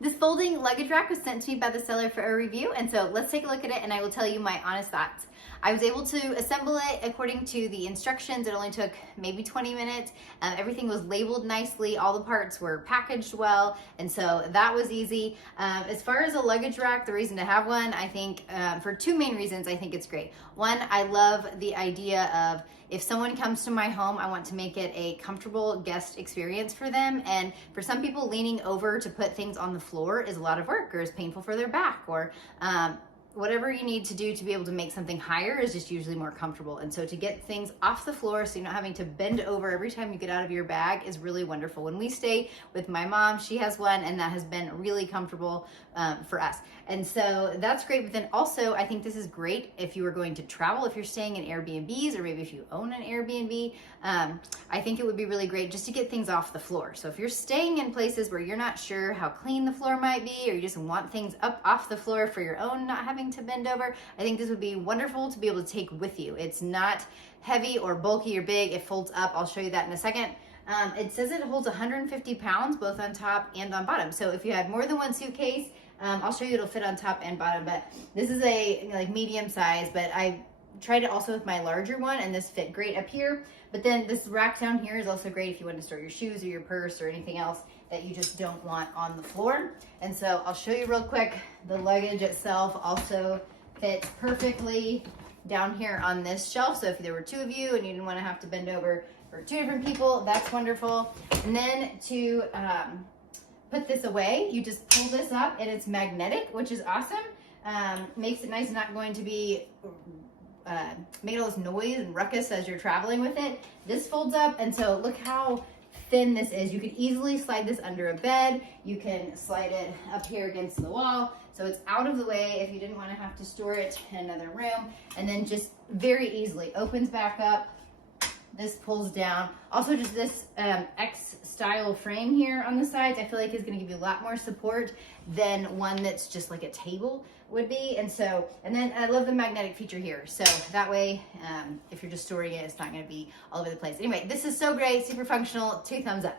This folding luggage rack was sent to me by the seller for a review, and so let's take a look at it and I will tell you my honest thoughts. I was able to assemble it according to the instructions. It only took maybe 20 minutes. Everything was labeled nicely. All the parts were packaged well, and so that was easy. As far as a luggage rack, the reason to have one, I think for two main reasons, I think it's great. One, I love the idea of if someone comes to my home, I want to make it a comfortable guest experience for them. And for some people, leaning over to put things on the floor is a lot of work or is painful for their back, or whatever you need to do to be able to make something higher is just usually more comfortable. And so to get things off the floor so you're not having to bend over every time you get out of your bag is really wonderful. When we stay with my mom, she has one, and that has been really comfortable for us. And so that's great. But then also, I think this is great if you are going to travel, if you're staying in Airbnbs, or maybe if you own an Airbnb. I think it would be really great just to get things off the floor. So if you're staying in places where you're not sure how clean the floor might be, or you just want things up off the floor for your own, not having to bend over, I think this would be wonderful to be able to take with you. It's not heavy or bulky or big. It folds up. I'll show you that in a second. It says it holds 150 pounds both on top and on bottom. So if you had more than one suitcase, I'll show you it'll fit on top and bottom, but this is a like medium size, but I tried it also with my larger one, and this fit great up here. But then this rack down here is also great if you want to store your shoes or your purse or anything else that you just don't want on the floor. And so I'll show you real quick. The luggage itself also fits perfectly down here on this shelf. So if there were two of you and you didn't want to have to bend over for two different people, that's wonderful. And then to put this away, you just pull this up, and it's magnetic, which is awesome. Makes it nice, not going to be making all this noise and ruckus as you're traveling with it. This folds up, and so look how thin this is. You could easily slide this under a bed. You can slide it up here against the wall, so it's out of the way if you didn't want to have to store it in another room. And then just very easily opens back up. This pulls down. Also, just this X style frame here on the sides, I feel like is going to give you a lot more support than one that's just like a table would be. And so, and then I love the magnetic feature here. So that way, if you're just storing it, it's not going to be all over the place. Anyway, this is so great, super functional. 2 thumbs up.